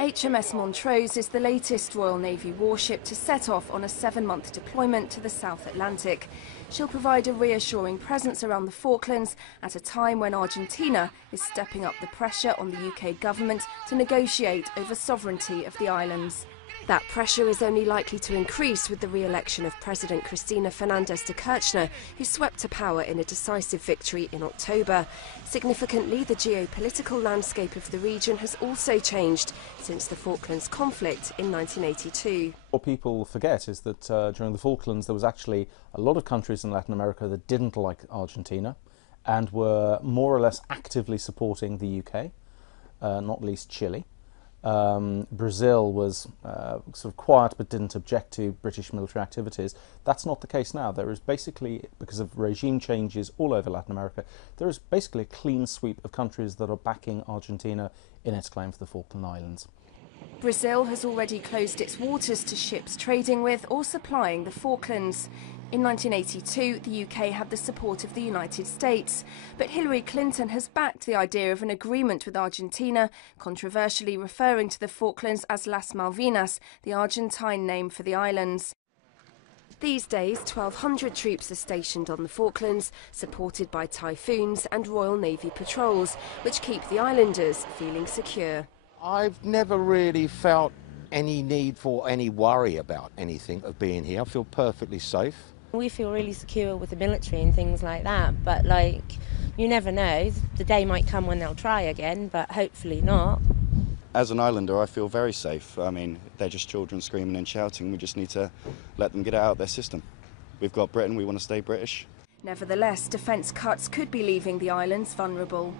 HMS Montrose is the latest Royal Navy warship to set off on a 7-month deployment to the South Atlantic. She'll provide a reassuring presence around the Falklands at a time when Argentina is stepping up the pressure on the UK government to negotiate over sovereignty of the islands. That pressure is only likely to increase with the re-election of President Cristina Fernández de Kirchner, who swept to power in a decisive victory in October. Significantly, the geopolitical landscape of the region has also changed since the Falklands conflict in 1982. What people forget is that during the Falklands there was actually a lot of countries in Latin America that didn't like Argentina and were more or less actively supporting the UK, not least Chile. Brazil was sort of quiet but didn't object to British military activities. That's not the case now. There is basically, because of regime changes all over Latin America, there is basically a clean sweep of countries that are backing Argentina in its claim for the Falkland Islands. Brazil has already closed its waters to ships trading with or supplying the Falklands. In 1982, the UK had the support of the United States, but Hillary Clinton has backed the idea of an agreement with Argentina, controversially referring to the Falklands as Las Malvinas, the Argentine name for the islands. These days, 1,200 troops are stationed on the Falklands, supported by typhoons and Royal Navy patrols, which keep the islanders feeling secure. I've never really felt any need for any worry about anything of being here. I feel perfectly safe. We feel really secure with the military and things like that, but you never know. The day might come when they'll try again, but hopefully not. As an islander, I feel very safe. I mean, they're just children screaming and shouting. We just need to let them get it out of their system. We've got Britain, we want to stay British. Nevertheless, defence cuts could be leaving the islands vulnerable.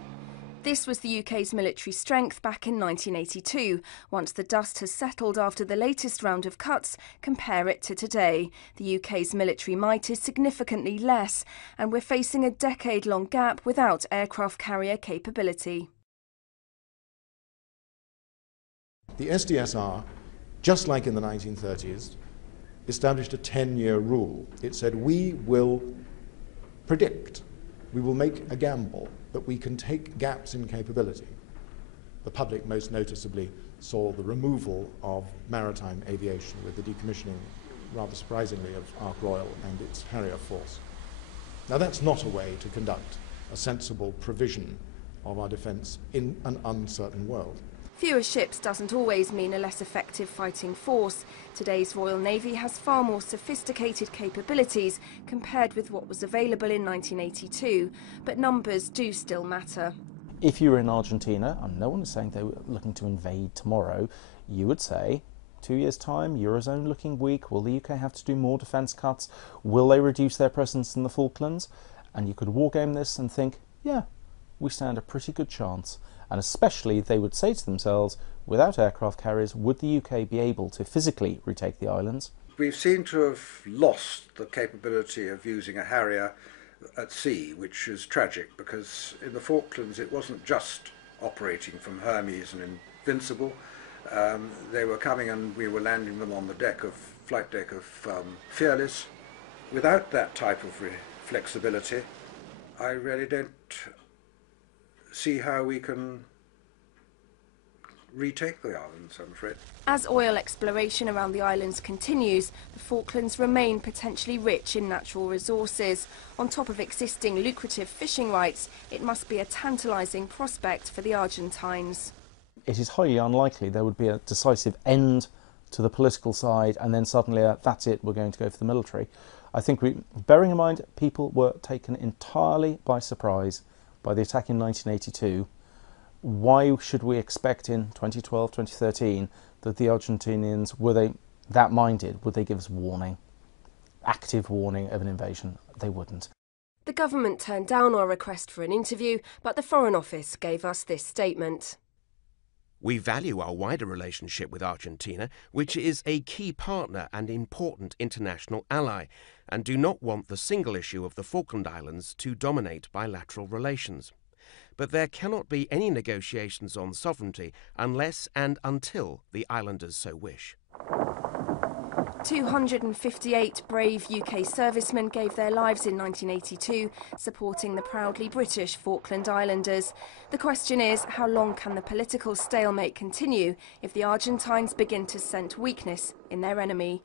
This was the UK's military strength back in 1982. Once the dust has settled after the latest round of cuts, compare it to today. The UK's military might is significantly less, and we're facing a decade-long gap without aircraft carrier capability. The SDSR, just like in the 1930s, established a 10-year rule. It said we will predict, we will make a gamble that we can take gaps in capability. The public most noticeably saw the removal of maritime aviation with the decommissioning, rather surprisingly, of Ark Royal and its Harrier force. Now that's not a way to conduct a sensible provision of our defence in an uncertain world. Fewer ships doesn't always mean a less effective fighting force. Today's Royal Navy has far more sophisticated capabilities compared with what was available in 1982, but numbers do still matter. If you were in Argentina, and no one is saying they were looking to invade tomorrow, you would say, 2 years' time, Eurozone looking weak, will the UK have to do more defence cuts? Will they reduce their presence in the Falklands? And you could wargame this and think, yeah, we stand a pretty good chance. And especially they would say to themselves, without aircraft carriers, would the UK be able to physically retake the islands? We seem to have lost the capability of using a Harrier at sea, which is tragic because in the Falklands it wasn't just operating from Hermes and Invincible. They were coming and we were landing them on the flight deck of Fearless. Without that type of flexibility, I really don't see how we can retake the islands, I'm afraid. As oil exploration around the islands continues, the Falklands remain potentially rich in natural resources. On top of existing lucrative fishing rights, it must be a tantalising prospect for the Argentines. It is highly unlikely there would be a decisive end to the political side and then suddenly that's it, we're going to go for the military. I think, bearing in mind, people were taken entirely by surprise by the attack in 1982, why should we expect in 2012, 2013 that the Argentinians, were they that minded, would they give us warning, active warning of an invasion? They wouldn't. The government turned down our request for an interview, but the Foreign Office gave us this statement. We value our wider relationship with Argentina, which is a key partner and important international ally, and do not want the single issue of the Falkland Islands to dominate bilateral relations. But there cannot be any negotiations on sovereignty unless and until the islanders so wish. 258 brave UK servicemen gave their lives in 1982, supporting the proudly British Falkland Islanders. The question is, how long can the political stalemate continue if the Argentines begin to scent weakness in their enemy?